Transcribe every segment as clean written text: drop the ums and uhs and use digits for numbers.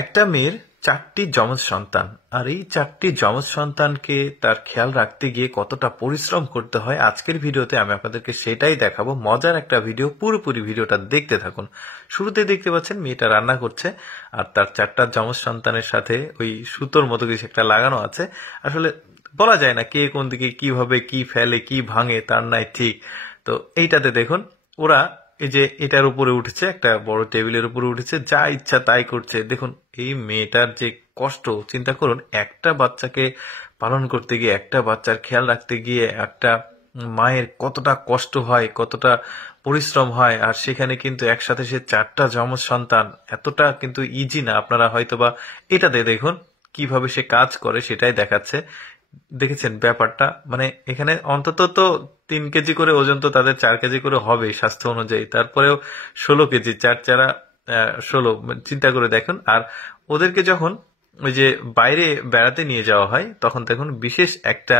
একটা মেয়ের 4টি যমজ সন্তান, আর এই 4টি যমজ সন্তানকে তার খেয়াল রাখতে গিয়ে কতটা পরিশ্রম করতে হয় আজকের ভিডিওতে আমি আপনাদেরকে সেটাই দেখাবো। মজার একটা ভিডিও, পুরোপুরি ভিডিওটা দেখতে থাকুন। শুরুতে দেখতে পাচ্ছেন মেয়েটা রান্না করছে আর তার 4টা যমজ সন্তানের সাথে ওই সুতোর মতো কিছু একটা লাগানো আছে। আসলে বলা যায় না কে কোন দিকে কিভাবে কি ফেলে কি ভাঙে তার নাই ঠিক। তো এইটাতে দেখুন ওরা এই যে এটার উপরে উঠেছে, একটা বড় টেবিলের উপরে উঠেছে, যা ইচ্ছা তাই করছে। দেখুন এই মেয়েটার যে কষ্ট চিন্তা করুন, একটা বাচ্চাকে পালন করতে গিয়ে, একটা বাচ্চার খেয়াল রাখতে গিয়ে একটা মায়ের কতটা কষ্ট হয়, কতটা পরিশ্রম হয়। আর সেখানে কিন্তু একসাথে সে 4টা যমজ সন্তান, এতটা কিন্তু ইজি না। আপনারা হয়তোবা এটাতে দেখুন কিভাবে সে কাজ করে সেটাই দেখাচ্ছে। দেখেছেন ব্যাপারটা, মানে এখানে অন্তত তো 3 কেজি করে ওজন, তো তাদের 4 কেজি করে হবে স্বাস্থ্য অনুযায়ী, তারপরেও 16 কেজি, 4 16, চিন্তা করে দেখুন। আর ওদেরকে যখন ওই যে বাইরে বেড়াতে নিয়ে যাওয়া হয় তখন দেখুন বিশেষ একটা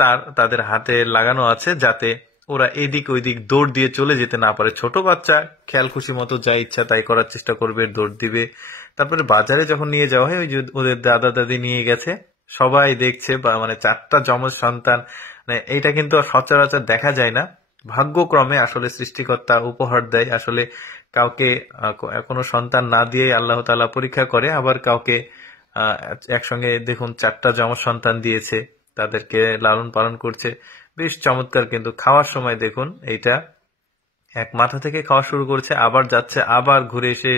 তার তাদের হাতে লাগানো আছে যাতে ওরা এদিক ওইদিক দৌড় দিয়ে চলে যেতে না পারে। ছোট বাচ্চা খেয়াল খুশি মতো যা ইচ্ছা তাই করার চেষ্টা করবে, দৌড় দিবে। তারপরে বাজারে যখন নিয়ে যাওয়া হয়, ওই যে ওদের দাদা দাদি নিয়ে গেছে, সবাই দেখছে, বা মানে 4টা যমজ সন্তান, মানে এইটা কিন্তু সচরাচর দেখা যায় না। ভাগ্যক্রমে আসলে সৃষ্টিকর্তা উপহার দেয়। আসলে কাউকে কোনো সন্তান না দিয়ে আল্লাহ তাআলা পরীক্ষা করে, আবার কাউকে একসঙ্গে দেখুন 4টা যমজ সন্তান দিয়েছে, তাদেরকে লালন পালন করছে। বেশ চমৎকার। কিন্তু খাওয়ার সময় দেখুন এইটা এক মাথা থেকে খাওয়া শুরু করছে, আবার যাচ্ছে, আবার ঘুরে এসে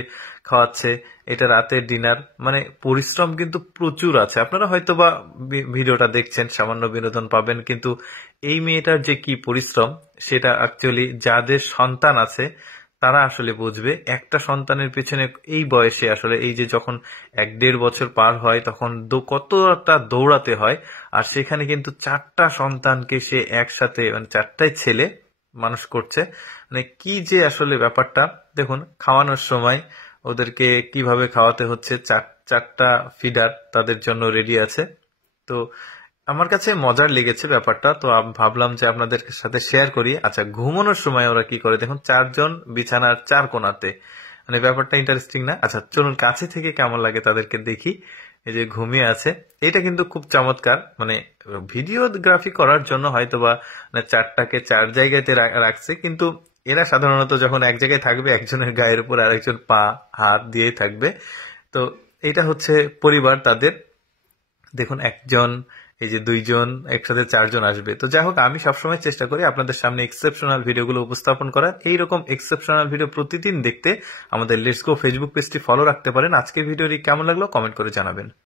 খাওয়াচ্ছে। এটা রাতের ডিনার, মানে পরিশ্রম কিন্তু প্রচুর আছে। আপনারা হয়তোবা ভিডিওটা দেখছেন, সামান্য বিনোদন পাবেন, কিন্তু এই মেয়েটার যে কি পরিশ্রম সেটা অ্যাকচুয়ালি যাদের সন্তান আছে তারা আসলে বুঝবে। একটা সন্তানের পেছনে এই বয়সে আসলে এই যে যখন 1-1.5 বছর পার হয় তখন কতটা দৌড়াতে হয়। আর সেখানে কিন্তু 4টা সন্তানকে সে একসাথে, মানে 4টাই ছেলে মানুষ করছে। মানে কি যে আসলে ব্যাপারটা দেখুন। খাওয়ানোর সময় ওদেরকে কিভাবে খাওয়াতে হচ্ছে, 4টা ফিডার তাদের জন্য রেডি আছে। তো আমার কাছে মজার লেগেছে ব্যাপারটা, তো ভাবলাম যে আপনাদের সাথে শেয়ার করি। আচ্ছা, ঘুমানোর সময় ওরা কি করে দেখুন, 4জন বিছানার 4 কোণাতে, মানে ব্যাপারটা ইন্টারেস্টিং না? আচ্ছা চলুন কাছে থেকে কেমন লাগে তাদেরকে দেখি। এই যে ঘুমিয়ে আছে, এটা কিন্তু খুব চমৎকার। মানে ভিডিওগ্রাফি করার জন্য হয়তোবা 4টাকে 4 জায়গাতে রাখছে, কিন্তু এরা সাধারণত যখন এক জায়গায় থাকবে একজনের গায়ের উপর আরেকজন পা হাত দিয়ে থাকবে। তো এটা হচ্ছে পরিবার তাদের। দেখুন একজন, এই যে 2জন, একসাথে 4জন আসবে। তো যাই হোক, আমি সবসময় চেষ্টা করি আপনাদের সামনে এক্সেপশনাল ভিডিওগুলো উপস্থাপন করার। এইরকম এক্সেপশনাল ভিডিও প্রতিদিন দেখতে আমাদের লেটস গো ফেসবুক পেজটি ফলো রাখতে পারেন। আজকের ভিডিওটি কেমন লাগলো কমেন্ট করে জানাবেন।